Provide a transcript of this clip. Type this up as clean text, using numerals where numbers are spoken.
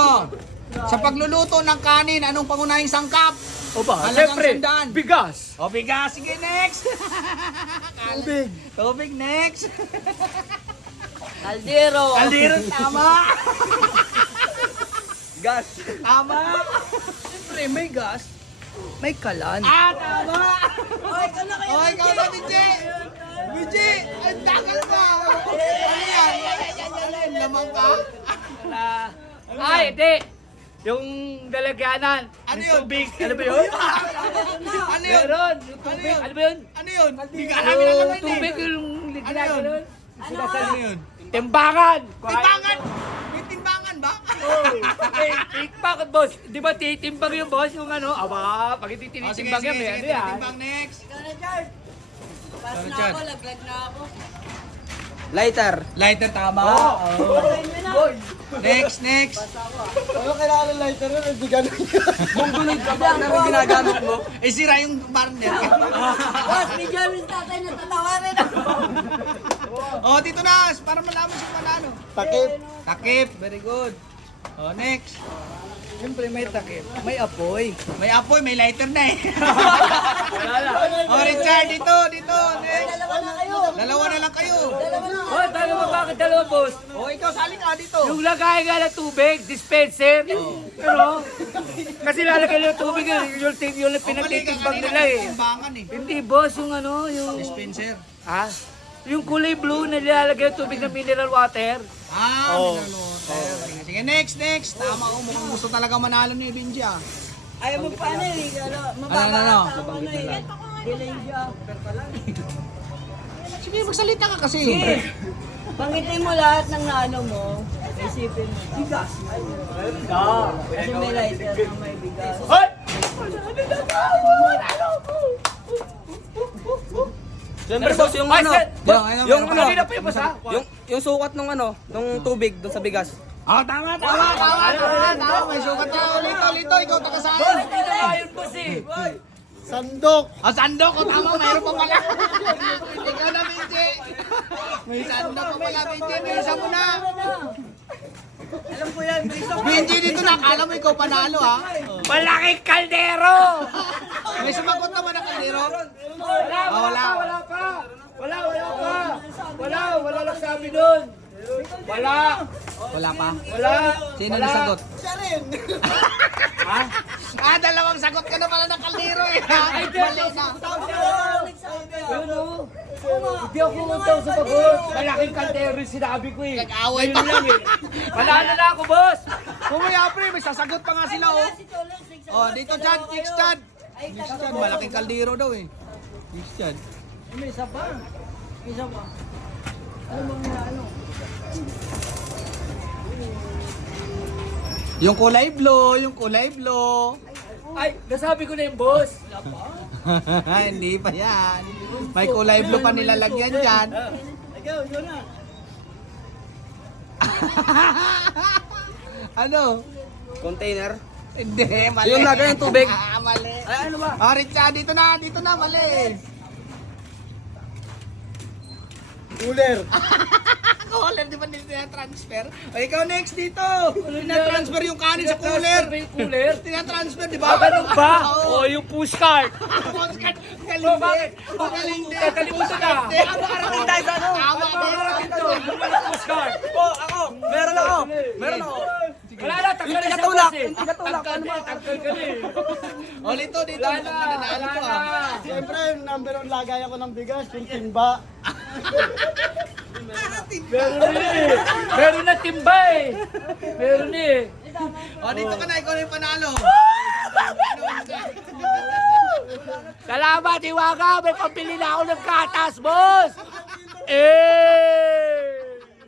Ito, sa pagluluto ng kanin, anong pangunahing sangkap? Opa, Halagang siyempre, sandaan. bigas. O, bigas. Sige, next. Tubig. Tubig, next. Kaldero. Kaldero, tama. Gas. Tama. Siyempre, may gas. May kalan. Ah, tama. Hoy, kala kayo. O, ikaw na, Biji. Biji, ang tagal pa. Ano yan? Lamang ka? Ay, hindi. Yung dalagyanan. Ano yung yun? Tubig. Ano ba yun? Ano yun? Meron. Yung tubig. Ano ba yun? Ano yun? Hindi ka namin alam Yung yun tubig, eh. yung ginaganon. Ano yun? Timbangan. Timbangan! May timbangan ba? Eh, bakit boss? Di ba titimbang yung boss? Yung ano? Aba, pag hindi O, sige, tinitimbang sige, yan, sige. ano yan? Timbang next. Ikaw na, Chard. Pass Ano, na Chard? ako, laglag na ako. Lighter. Lighter, tama. Hoy, mo na. Next, next. Ano kailangan ng lighter na? Hindi ganun. Mongoloid ka ba na ginagamit mo? Eh, sira yung burner. Boss, medyo yung tatay na tatawarin ako. O, dito na. Para malaman siya manalo. Takip. Takip. Very good. O, next. Siyempre may takip. May apoy. May apoy, may lighter na eh. Wala na. O, Richard, dito, dito. Next. Dalawa na kayo. Dalawa na lang kayo. Dalawa na. Oh, dalawa, bakit dalawa boss? O, ikaw, sali ka dito. Yung lagay nga ng tubig, dispenser. Ano? Kasi lalagay ng tubig, yung pinatitimbang nila eh. Timbangan eh. Hindi boss, yung ano, yung... Dispenser. Ha? Yung kulay blue na nilalagay ng tubig ng mineral water. Ah, mineral water. Sige, sige, next, next. Tama ko, mukhang gusto talaga manalo ni Benji ah. Ayaw mo pa na eh. Mababa Ano? ata ako na eh. Delay siya. Sige, magsalita ka kasi. Banggitin mo lahat ng naano mo. Isipin mo. Bigas. Kasi may lighter na may bigas. Hoy! Siyempre boss, yung ano. Yung Yung ano. Kanina pa yung boss ha? Yung sukat nung ano, nung tubig doon sa bigas. Oh, tama. May sukat ka. Lito. Ikaw taga saan? Hindi na nga yun boss eh. Sandok. Oh, sandok. Oh, tama. Mayroon pa pala. Ikaw na, Benji. May sandok pa pala, Benji. May isa mo na. Alam ko yan. May isa Benji, dito na. Akala mo ikaw panalo, ha? Malaking kaldero! May sumagot naman na kaldero. Wala wala. Wala nagsabi doon. Wala. Wala pa. Wala. Sino Wala. nasagot? Siya rin. Ha? Ah, dalawang sagot ka na pala ng kaldero eh. Mali na. Ano? Hindi ako umutaw sa bagot. Malaking kaldero yung sinabi ko eh. Nag-away Ayun pa. lang eh. Panalo na ako, boss. Kumaya, pre. May sasagot pa nga sila, oh. Oh, dito, Chad. Next, Chad. Next, Chad. Malaking kaldero daw eh. Next, Chad. May isa pa. Isa pa. Ano bang ano? Yung kulay blue. Ay, nasabi ko na yung boss. Hindi pa yan. May kulay blue pa nilalagyan dyan. Ikaw, yun na. Ano? Container. Hindi, mali. Yung lagay ng tubig. Mali. Ay, ano ba? Oh, Richard, dito na, mali. Cooler. Cooler, di ba transfer? O, ikaw next dito. Tina-transfer yung kanin sa cooler. Yung cooler? Tina-transfer, di ba? Ganun ba? Oo. O yung push cart. Postcard. Galing. Galing din. Kakalimutan na. Nakakarating tayo sa ano? Tama. Push cart. Ako. Meron ako. Wala na, tanggal na siya Katulak. boss eh. Hindi katulak. Tanggal na, tanggal ka na eh. O, dito. Mananalo ko ah. Siyempre, yung number one lagay ako ng bigas, yung timba. Meron na timba eh. Meron eh. O, dito ka na. Ikaw na yung panalo. Salamat, Iwaga. May pambili na ako ng katas, boss. Eh!